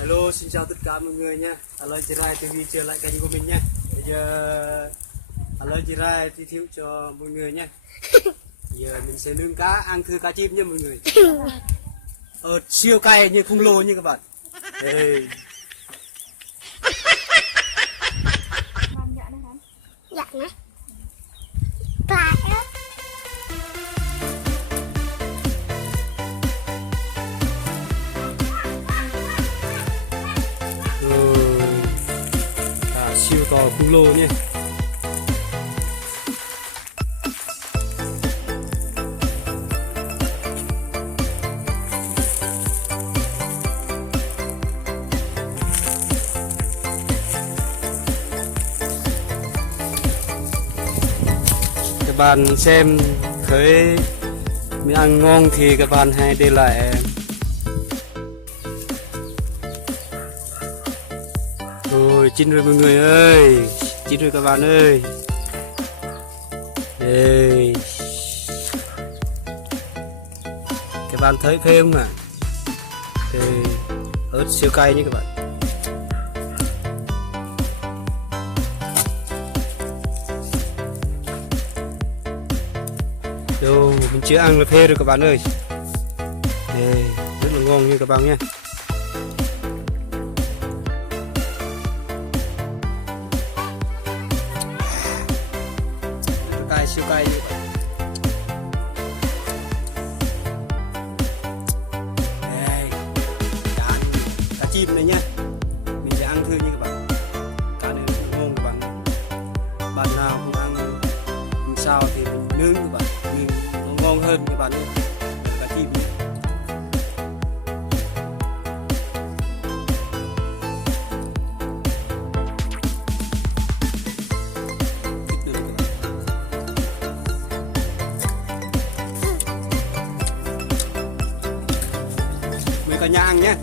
Hello, xin chào tất cả mọi người nha. Aloy chị Rai TV trở lại kênh của mình nha. Bây giờ Aloy chị Rai giới thiệu cho mọi người nha. Giờ mình sẽ nướng cá, ăn thưa cá chim nha mọi người. Siêu cay như khung lồ như các bạn. Đây. Dạ nè. Phải á. Siêu to khung lồ nha. Các bạn xem thấy mình ăn ngon thì các bạn hãy để lại. Rồi chín rồi mọi người ơi, chín rồi các bạn ơi. Đây, các bạn thấy phê không ạ? Đây, ớt siêu cay nha các bạn. Đâu, mình chưa ăn là phê rồi các bạn ơi. Đây, rất là ngon nha các bạn nha. Cay, siêu cay như vậy. Đây, cá chim này nhá. Mình sẽ ăn thưa như các bạn. Cá này rất ngon các bạn. Bạn nào cũng ăn sao thì mình nướng các bạn. Nhưng nó ngon hơn các bạn nhé. Cá chim này. Cả nhà ăn nhé.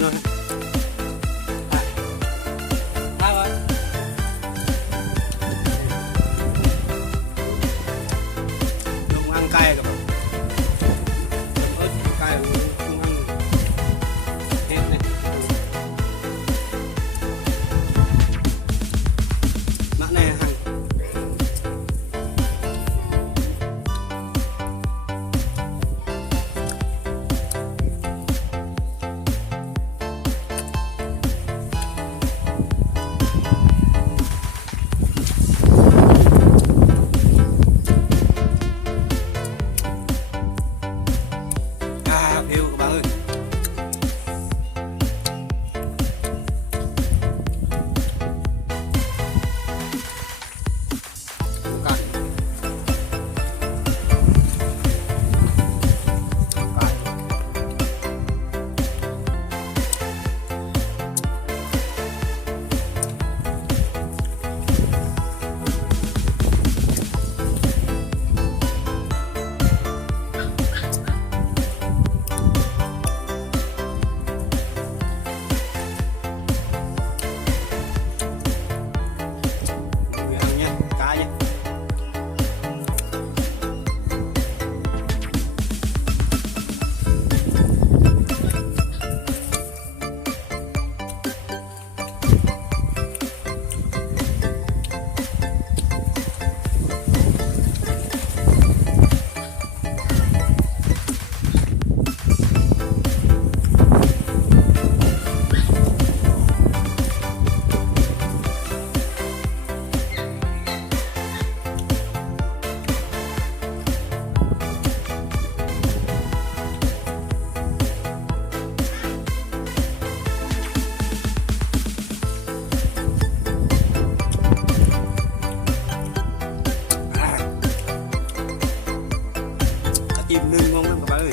Rồi. Không ăn cay các bạn. Ớt cay không ăn hết này. Mã này hàng. Yêu các bạn ơi. Chim nướng ngon lắm các bạn ơi.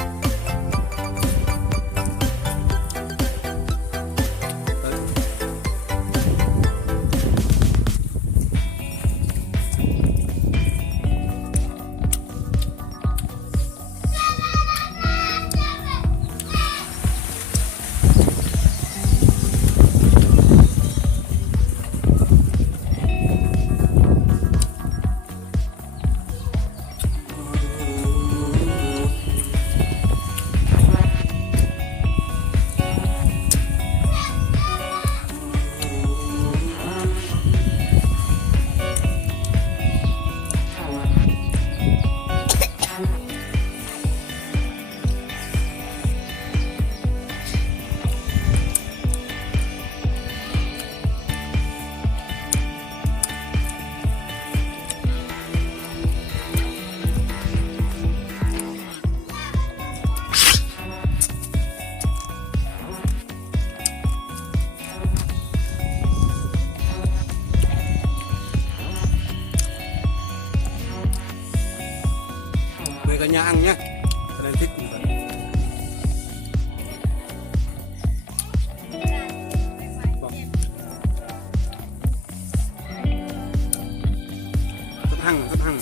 cả nhà ăn nhé, cho nên thích. Rất hăng, rất hăng.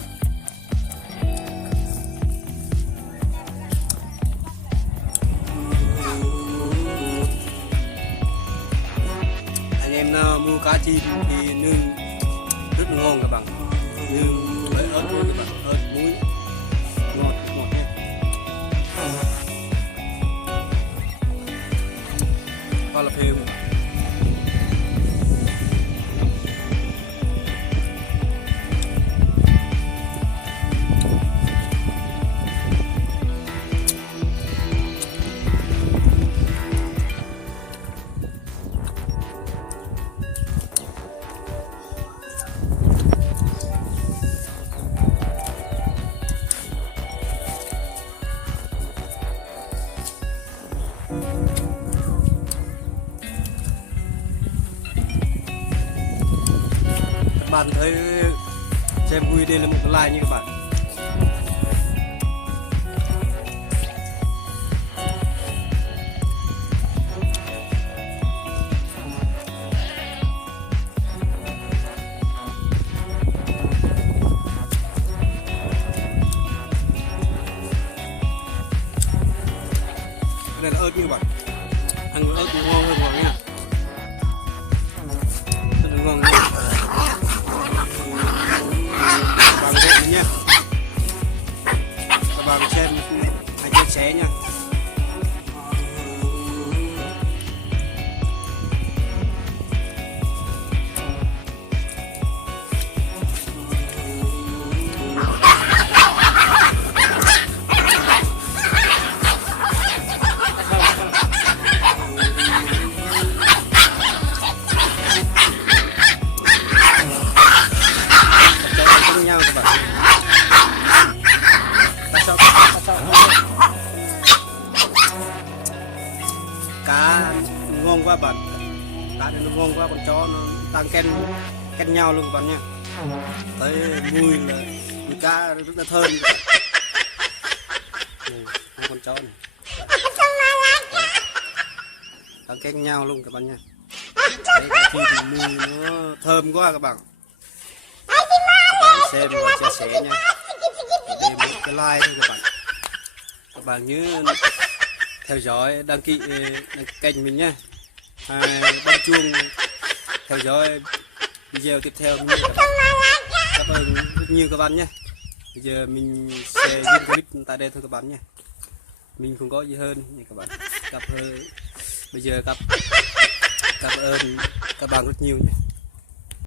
Anh em nào mua cá chim thì nướng rất ngon các bạn, nướng với ớt thôi các bạn, ớt muối ngọt ngọt nhé. Qua là phê không? Các bạn thấy xem vui đây là một cái like như các bạn. Đây là ớt như các bạn, ăn ớt cũng ngon hơn ngon nha, rất là ngon. Các bạn xem nhé, các bạn xem hãy chia sẻ nha. Nhau các bạn. Cá ngon quá bạn, cá này nó ngon quá, con chó nó đang ken nhau luôn các bạn nha. Tới mùi là mùi cá rất là thơm. Hai con chó này đang ken nhau luôn các bạn nha. Đấy, khi thì mùi nó thơm quá các bạn. Xem và chia sẻ nha, để một cái like thôi các bạn. Các bạn nhớ theo dõi, đăng ký kênh mình nhé, bấm chuông theo dõi video tiếp theo. Cảm ơn rất nhiều các bạn nhé. Bây giờ mình sẽ dừng clip tại đây thôi các bạn nhé, mình không có gì hơn nha các bạn. Bây giờ cảm ơn các bạn rất nhiều nhé.